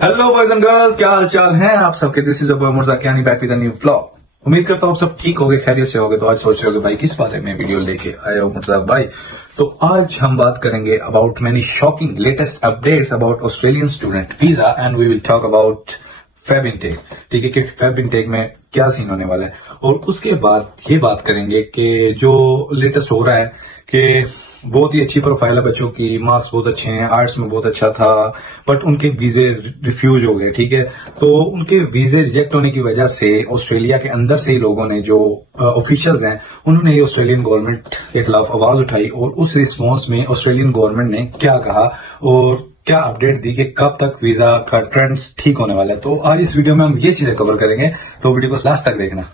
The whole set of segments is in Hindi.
हेलो बॉयज एंड गर्ल्स, क्या हाल चाल है आप सबके। दिस इज अबू मुर्जा कैनी back with a new vlog. उम्मीद करता हूँ आप सब ठीक होगे, खैरियत से होगे। तो आज सोच रहे होगे भाई किस बारे में वीडियो लेके आया हूँ मुर्जा भाई। तो आज हम बात करेंगे about many shocking latest updates about Australian student visa and we will talk about Feb intake. ठीक है कि फेब इनटेक में क्या सीन होने वाला है, और उसके बाद ये बात करेंगे कि जो लेटेस्ट हो रहा है कि बहुत ही अच्छी प्रोफाइल है बच्चों की, मार्क्स बहुत अच्छे हैं, आर्ट्स में बहुत अच्छा था, बट उनके वीजे रिफ्यूज हो गए। ठीक है, तो उनके वीजे रिजेक्ट होने की वजह से ऑस्ट्रेलिया के अंदर से ही लोगों ने, जो ऑफिशियल्स हैं, उन्होंने ये ऑस्ट्रेलियन गवर्नमेंट के खिलाफ आवाज उठाई। और उस रिस्पॉन्स में ऑस्ट्रेलियन गवर्नमेंट ने क्या कहा और क्या अपडेट दी कि कब तक वीजा का ट्रेंड्स ठीक होने वाला है। तो आज इस वीडियो में हम ये चीजें कवर करेंगे, तो वीडियो को लास्ट तक देखना।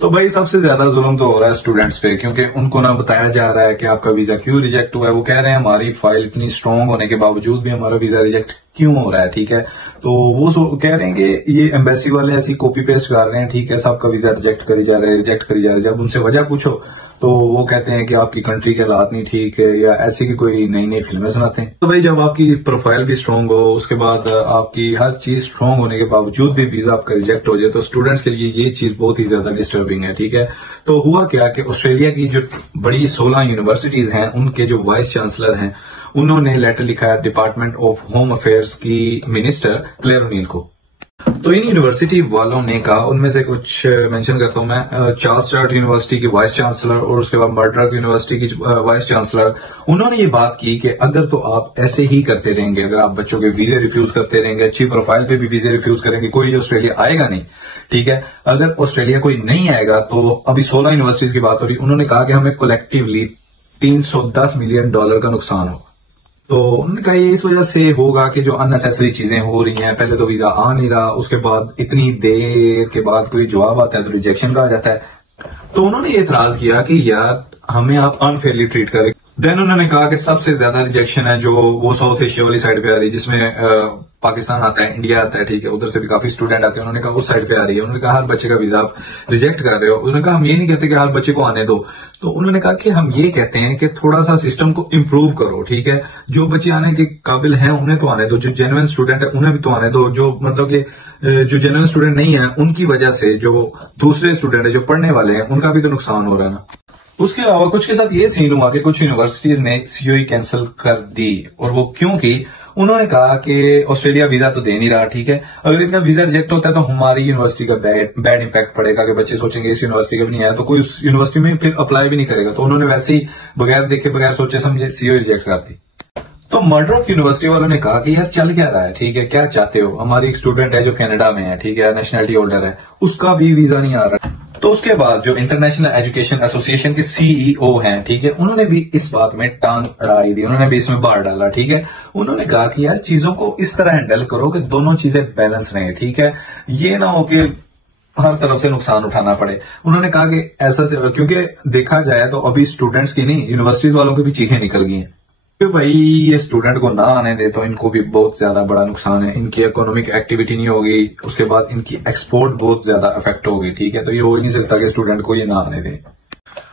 तो भाई सबसे ज्यादा जुल्म तो हो रहा है स्टूडेंट्स पे, क्योंकि उनको ना बताया जा रहा है कि आपका वीजा क्यों रिजेक्ट हुआ है। वो कह रहे हैं हमारी फाइल इतनी स्ट्रांग होने के बावजूद भी हमारा वीजा रिजेक्ट क्यों हो रहा है। ठीक है, तो वो कह रहे हैं कि ये एम्बेसी वाले ऐसी कॉपी पेस्ट कर रहे हैं। ठीक है, सबका वीजा रिजेक्ट करी जा रहे हैं। जब उनसे वजह पूछो तो वो कहते हैं कि आपकी कंट्री के हालात नहीं ठीक है, या ऐसी की कोई नई नई फिल्में सुनाते हैं। तो भाई जब आपकी प्रोफाइल भी स्ट्रांग हो, उसके बाद आपकी हर चीज स्ट्रांग होने के बावजूद भी वीजा आपका रिजेक्ट हो जाए, तो स्टूडेंट्स के लिए ये चीज बहुत ही ज्यादा डिस्टर्बिंग है। ठीक है, तो हुआ क्या कि ऑस्ट्रेलिया की जो बड़ी 16 यूनिवर्सिटीज हैं, उनके जो वाइस चांसलर हैं, उन्होंने लेटर लिखा है डिपार्टमेंट ऑफ होम अफेयर्स की मिनिस्टर क्लेयर ओनील को। तो इन यूनिवर्सिटी वालों ने कहा, उनमें से कुछ मेंशन करता हूं मैं, चार्ल्स स्टार्ट यूनिवर्सिटी की वाइस चांसलर और उसके बाद मर्डरक यूनिवर्सिटी की वाइस चांसलर, उन्होंने ये बात की कि अगर तो आप ऐसे ही करते रहेंगे, अगर आप बच्चों के वीजे रिफ्यूज करते रहेंगे, अच्छी प्रोफाइल पे भी वीजे रिफ्यूज करेंगे, कोई ऑस्ट्रेलिया आएगा नहीं। ठीक है, अगर ऑस्ट्रेलिया कोई नहीं आएगा तो अभी 16 यूनिवर्सिटीज की बात हो रही, उन्होंने कहा कि हमें कलेक्टिवली $310 मिलियन का नुकसान हो। तो उन्होंने कहा ये इस वजह से होगा कि जो अननेसेसरी चीजें हो रही हैं, पहले तो वीजा आ नहीं रहा, उसके बाद इतनी देर के बाद कोई जवाब आता है तो रिजेक्शन का आ जाता है। तो उन्होंने ये इतराज किया कि यार हमें आप अनफेयरली ट्रीट करें। देन उन्होंने कहा कि सबसे ज्यादा रिजेक्शन है जो वो साउथ एशिया वाली साइड पे आ रही है, जिसमें पाकिस्तान आता है, इंडिया आता है। ठीक है, उधर से भी काफी स्टूडेंट आते हैं। उन्होंने कहा उस साइड पे आ रही है। उन्होंने कहा हर बच्चे का वीजा आप रिजेक्ट कर रहे हो। उन्होंने कहा हम ये नहीं कहते कि हर बच्चे को आने दो, तो उन्होंने कहा कि हम ये कहते हैं कि थोड़ा सा सिस्टम को इम्प्रूव करो। ठीक है, जो बच्चे आने के काबिल हैं उन्हें तो आने दो, जो जेन्युइन स्टूडेंट है उन्हें भी तो आने दो, जो मतलब कि जो जेन्युइन स्टूडेंट नहीं है उनकी वजह से जो दूसरे स्टूडेंट है, जो पढ़ने वाले हैं, उनका भी तो नुकसान हो रहा है ना। उसके अलावा कुछ के साथ ये सीन हुआ कि कुछ यूनिवर्सिटीज ने सीओई कैंसिल कर दी, और वो क्यों की, उन्होंने कहा कि ऑस्ट्रेलिया वीजा तो दे नहीं रहा। ठीक है, अगर इनका वीजा रिजेक्ट होता है तो हमारी यूनिवर्सिटी का बैड इंपैक्ट पड़ेगा, कि बच्चे सोचेंगे इस यूनिवर्सिटी का भी नहीं आया तो कोई उस यूनिवर्सिटी में फिर अप्लाई भी नहीं करेगा। तो उन्होंने वैसे ही बगैर देखे बगैर सोचे समझे सीओई रिजेक्ट कर दी। तो मर्डरक यूनिवर्सिटी वालों ने कहा कि यार चल क्या रहा है। ठीक है, क्या चाहते हो, हमारी एक स्टूडेंट है जो कनाडा में है, ठीक है, नेशनलिटी होल्डर है, उसका भी वीजा नहीं आ रहा। तो उसके बाद जो इंटरनेशनल एजुकेशन एसोसिएशन के सीईओ हैं, ठीक है, उन्होंने भी इस बात में टांग अड़ाई दी, उन्होंने भी इसमें बाहर डाला। ठीक है, उन्होंने कहा कि यार चीजों को इस तरह हैंडल करो कि दोनों चीजें बैलेंस रहें। ठीक है, ये ना हो कि हर तरफ से नुकसान उठाना पड़े। उन्होंने कहा कि ऐसा से, क्योंकि देखा जाए तो अभी स्टूडेंट्स की नहीं, यूनिवर्सिटीज वालों की भी चीखें निकल गई हैं कि भाई ये स्टूडेंट को ना आने दे तो इनको भी बहुत ज्यादा बड़ा नुकसान है, इनकी इकोनॉमिक एक्टिविटी नहीं होगी, उसके बाद इनकी एक्सपोर्ट बहुत ज्यादा इफेक्ट होगी। ठीक है, तो ये हो ही नहीं सकता कि स्टूडेंट को ये ना आने दे।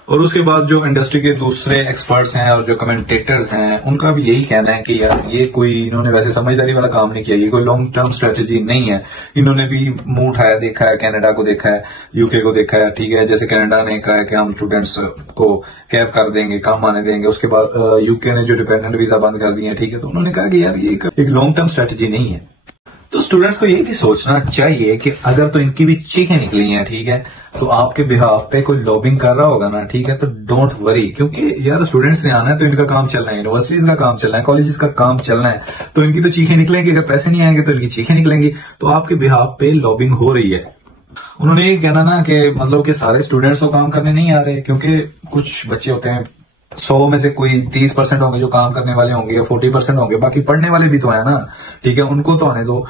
और उसके बाद जो इंडस्ट्री के दूसरे एक्सपर्ट्स हैं और जो कमेंटेटर्स हैं, उनका भी यही कहना है कि यार ये कोई, इन्होंने वैसे समझदारी वाला काम नहीं किया, ये कोई लॉन्ग टर्म स्ट्रेटेजी नहीं है। इन्होंने भी मुंह उठाया, देखा है, कनाडा को देखा है, यूके को देखा है। ठीक है, जैसे कनाडा ने कहा है कि हम स्टूडेंट्स को कैब कर देंगे, काम आने देंगे, उसके बाद यूके ने जो डिपेंडेंट वीजा बंद कर दिए हैं। ठीक है, तो उन्होंने कहा कि यार ये एक लॉन्ग टर्म स्ट्रेटेजी नहीं है। तो स्टूडेंट्स को ये भी सोचना चाहिए कि अगर तो इनकी भी चीखें निकली हैं, ठीक है, तो आपके बिहाफ पे कोई लॉबिंग कर रहा होगा ना, ठीक है, तो डोंट वरी, क्योंकि यार स्टूडेंट्स ने आना है तो इनका काम चलना है, यूनिवर्सिटीज का काम चलना है, कॉलेजेस का काम चलना है, तो इनकी तो चीखें निकलेंगी। अगर पैसे नहीं आएंगे तो इनकी चीखें निकलेंगी। तो आपके बिहाफ पे लॉबिंग हो रही है। उन्होंने ये कहना ना कि मतलब कि सारे स्टूडेंट्स को काम करने नहीं आ रहे, क्योंकि कुछ बच्चे होते हैं 100 में से कोई 30% होंगे जो काम करने वाले होंगे, या 40% होंगे, बाकी पढ़ने वाले भी तो है ना। ठीक है, उनको तो आने दो।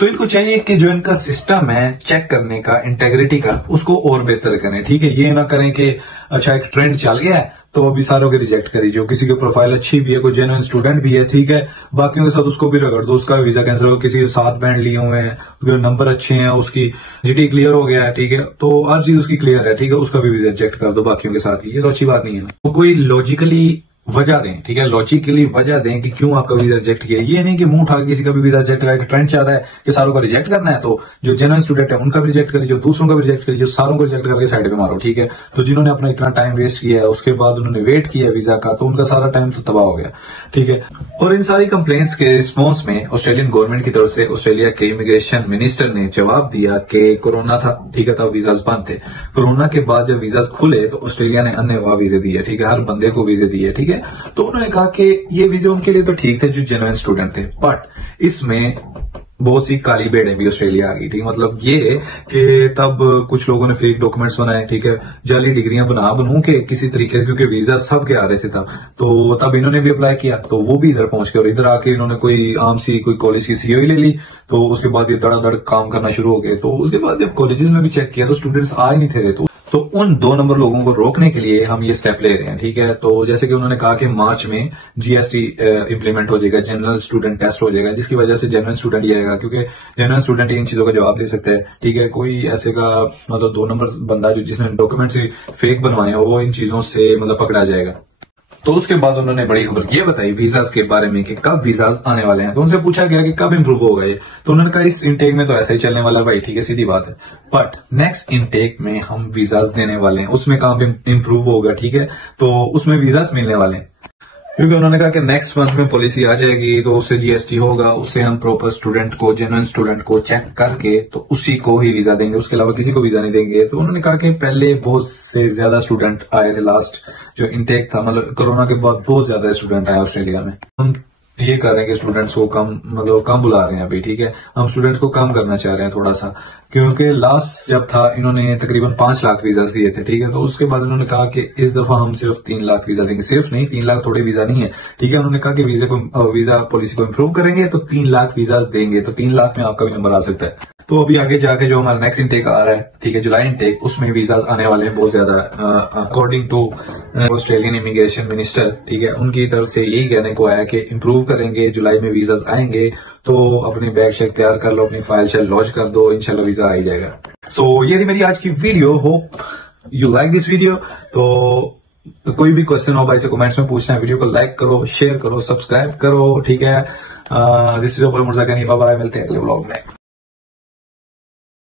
तो इनको चाहिए कि जो इनका सिस्टम है चेक करने का, इंटेग्रिटी का, उसको और बेहतर करें। ठीक है, ये ना करें कि अच्छा एक ट्रेंड चल गया है तो अभी सारों के रिजेक्ट करी, जो किसी की प्रोफाइल अच्छी भी है, कोई जेन्युइन स्टूडेंट भी है, ठीक है, बाकियों के साथ उसको भी रगड़ दो, उसका वीजा कैंसिल हो, किसी के 7 बैंड लिए हुए हैं, उसके नंबर अच्छे हैं, उसकी जीटी क्लियर हो गया है, ठीक है, तो हर चीज उसकी क्लियर है, ठीक है, उसका भी वीजा रिजेक्ट कर दो बाकियों के साथ ही। ये तो अच्छी बात नहीं है ना। तो कोई लॉजिकली वजह दें, ठीक है, लॉजिकली वजह दें कि क्यों आपका वीजा रिजेक्ट किया। ये नहीं कि मुंह उठा के किसी का भी वीजा रिजेक्ट करें, ट्रेंड चाह रहा है कि सारों का रिजेक्ट करना है, तो जो जेन्युइन स्टूडेंट है उनका भी रिजेक्ट करिए, जो दूसरों का भी रिजेक्ट करिए, सारों को रिजेक्ट करके साइड पे मारो, ठीक है। तो जिन्होंने अपना इतना टाइम वेस्ट किया है, उसके बाद उन्होंने वेट किया वीजा का, तो उनका सारा टाइम तो तबाह हो गया, ठीक है। और इन सारी कंप्लेंट्स के रिस्पॉन्स में ऑस्ट्रेलियन गवर्नमेंट की तरफ से ऑस्ट्रेलिया के इमिग्रेशन मिनिस्टर ने जवाब दिया कि कोरोना था, ठीक है, तब वीजाज बंद थे। कोरोना के बाद जब वीजाज खुले तो ऑस्ट्रेलिया ने अन्य वीजे दिए, ठीक है, हर बंदे को वीजे दिए, ठीक है। तो उन्होंने कहा कि ये वीजे उनके लिए तो ठीक थे जो जेन्युइन स्टूडेंट थे, बट इसमें बहुत सी काली भेड़ें भी ऑस्ट्रेलिया आ गई, ठीक है। मतलब ये कि तब कुछ लोगों ने फेक डॉक्यूमेंट्स बनाए, ठीक है, जाली डिग्रियां बनू के किसी तरीके, क्योंकि वीजा सब के आ रहे थे तब, तो तब इन्होंने भी अप्लाई किया, तो वो भी इधर पहुंच गए और इधर आके इन्होंने कोई आम सी कोई कॉलेज की सीओई ले ली, तो उसके बाद ये धड़ाधड़ काम करना शुरू हो गए। तो उसके बाद जब कॉलेजेस में भी चेक किया तो स्टूडेंट्स आ ही नहीं थे, तो उन 2 नंबर लोगों को रोकने के लिए हम ये स्टेप ले रहे हैं, ठीक है। तो जैसे कि उन्होंने कहा कि मार्च में जीएसटी इंप्लीमेंट हो जाएगा, जनरल स्टूडेंट टेस्ट हो जाएगा, जिसकी वजह से जेन्युइन स्टूडेंट ही आएगा, क्योंकि जेन्युइन स्टूडेंट इन चीजों का जवाब दे सकता है, ठीक है। कोई ऐसे का मतलब 2 नंबर बंदा जो जिसने डॉक्यूमेंट से फेक बनवाए वो इन चीजों से मतलब पकड़ा जाएगा। तो उसके बाद उन्होंने बड़ी खबर ये बताई वीजाज के बारे में कि कब वीजाज आने वाले हैं। तो उनसे पूछा गया कि कब इंप्रूव होगा ये, तो उन्होंने कहा इस इनटेक में तो ऐसा ही चलने वाला भाई, ठीक है, सीधी बात है, बट नेक्स्ट इनटेक में हम वीजाज देने वाले हैं, उसमें काम इंप्रूव होगा, ठीक है। तो उसमें वीजाज मिलने वाले हैं, क्योंकि उन्होंने कहा कि नेक्स्ट मंथ में पॉलिसी आ जाएगी, तो उससे जीएसटी होगा, उससे हम प्रॉपर स्टूडेंट को, जेन्युइन स्टूडेंट को चेक करके तो उसी को ही वीजा देंगे, उसके अलावा किसी को वीजा नहीं देंगे। तो उन्होंने कहा कि पहले बहुत से ज्यादा स्टूडेंट आए थे, लास्ट जो इनटेक था, मतलब कोरोना के बाद बहुत ज्यादा स्टूडेंट आए ऑस्ट्रेलिया में। हम ये कर रहे हैं कि स्टूडेंट्स को कम बुला रहे हैं अभी, ठीक है, हम स्टूडेंट्स को कम करना चाह रहे हैं थोड़ा सा, क्योंकि लास्ट जब था इन्होंने तकरीबन 5 लाख वीजा दिए थे, ठीक है। तो उसके बाद उन्होंने कहा कि इस दफा हम सिर्फ 3 लाख वीजा देंगे, सिर्फ नहीं 3 लाख थोड़े वीजा नहीं है, ठीक है। उन्होंने कहा कि वीजा पॉलिसी को इम्प्रूव करेंगे तो 3 लाख वीजा देंगे, तो 3 लाख में आपका भी नंबर आ सकता है। तो अभी आगे जाके जो हमारा नेक्स्ट इनटेक आ रहा है, ठीक है, जुलाई इनटेक, उसमें वीजा आने वाले हैं बहुत ज्यादा, according to Australian immigration minister, ठीक है, उनकी तरफ से यही कहने को आया कि इंप्रूव करेंगे, जुलाई में वीजा आएंगे, तो अपनी बैग शेक तैयार कर लो, अपनी फाइल शेल लॉन्च कर दो, इंशाल्लाह वीजा आ ही जाएगा। सो ये थी मेरी आज की video, hope you like this video. तो कोई भी क्वेश्चन हो भाई से कमेंट्स में पूछना है, वीडियो को लाइक करो, शेयर करो, सब्सक्राइब करो, ठीक है। दिस इज बाय, मिलते हैं अगले ब्लॉग में।